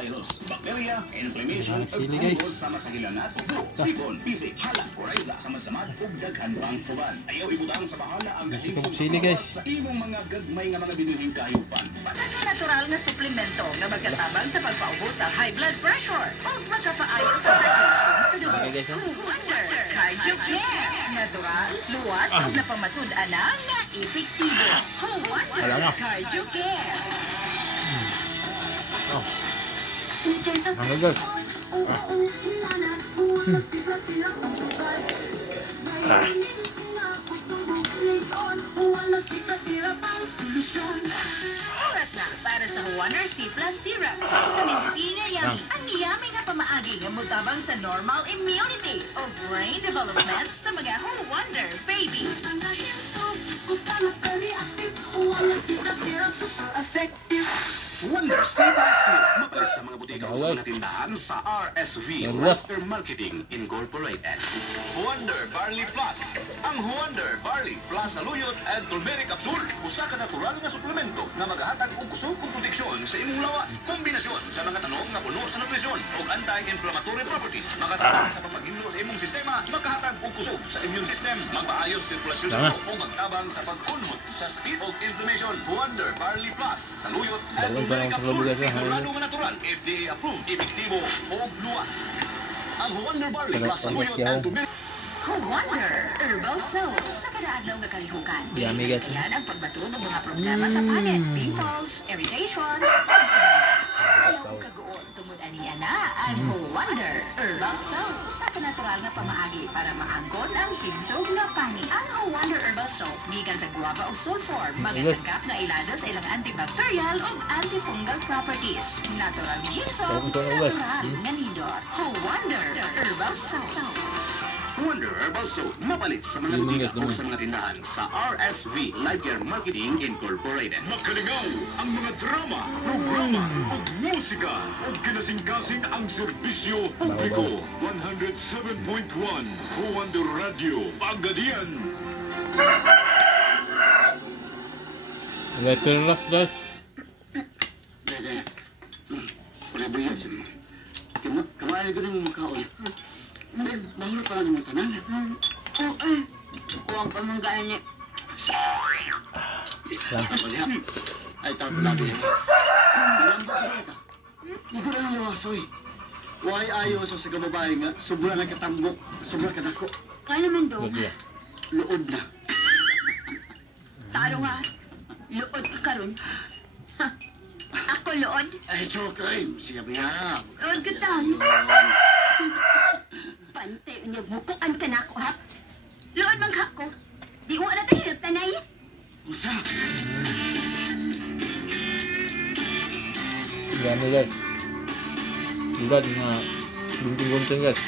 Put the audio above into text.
Virus, bacteria, inflammation, sili guys. sama sa hilanat, sipon, pisik, hala, orayza, sama samad, ug daghan pang tuban. Ayaw ibutang sa bahala ang sili guys. sa imong mga gagmay nga mga binuhing kahayupan. Natural na suplemento nga magkatabang sa pagpaubos sa high blood pressure o magkapaayo sa circulation sa dugo. Wonder, Cardio Care. Natural, luwas, ug napamatud-ana nga epektibo. Wonder, Cardio Care. Ano guys? Oras na para sa Wonder C Plus Syrup. Vitamin C nga yummy. Ang yummy nga pamaagi nga mutabang sa normal immunity o brain development sa mga Wonder Baby. Wonder C Plus Syrup, mapalit sa mga butika o sa mga tindahan sa RSV, Western Marketing Incorporated. Wonder Barley Plus. Ang Wonder Barley Plus Saluyot and Turmeric Capsule. Usa ka natural nga suplemento na maghahatag og kusog ug proteksyon sa imong lawas. Kombinasyon sa mga tanong nga puno sa nutrisyon ug anti-inflammatory properties. Makatabang sa pagpaghimlo sa imong sistema, makahatag og kusog sa immune system, magpaayon sa sirkulasyon sa dugo ug magtabang sa pag-unmot sa sakit ug inflammation. Wonder Barley Plus Saluyot and Turmeric Capsule. Sigurado nga natural, FDA approved, epektibo ug luwas. Ang Wonder Barley Plus Saluyot and Turmeric Wonder Herbal Soap. Sa kadaadlaw nga kalihukan. Yummy guys. Yan ang pagbato ng mga problema sa panit, pimples, irritation, ayaw kagoon tungod aniya na ang Wonder Herbal Soap. Sa natural nga pamaagi para maangkon ang higsog na pani. Ang Wonder Herbal Soap gikan sa guava o sulfur, magasangkap na ilados ilang antibacterial o antifungal properties. Natural higsog, natural nga nindot. Wonder Herbal Soap. Wonder Herbal Soap, mapalit sa mga butika o sa mga tindahan sa RSV Life Care Marketing Incorporated. Makalingaw ang mga drama, programa ug musika ug kinasing-kasing ang serbisyo publiko. 107.1 Wonder Radio, Pagadian. Letter of das. Pagkabriyan siya. Kamay ko ng makaon. Mahirap pala ng tanan. Kuwang pamanggaan niya. Ay, tawag lagi. Ilang ba ka? Hindi ko lang iwasoy. Why ayaw sa kababae nga, sobra na katambok, sobra kadako. Kaya naman doon. Luod na. Taro nga. Luod ka karon. Ako luod? Ay, joke crime. Siya biya. Luod ka tayo. Pante, unya bukuan ka na ako, ha? Luod man ka ko. Di ko na tayo tanay. Usa. Yummy guys. Diba nga gunting-gunting guys.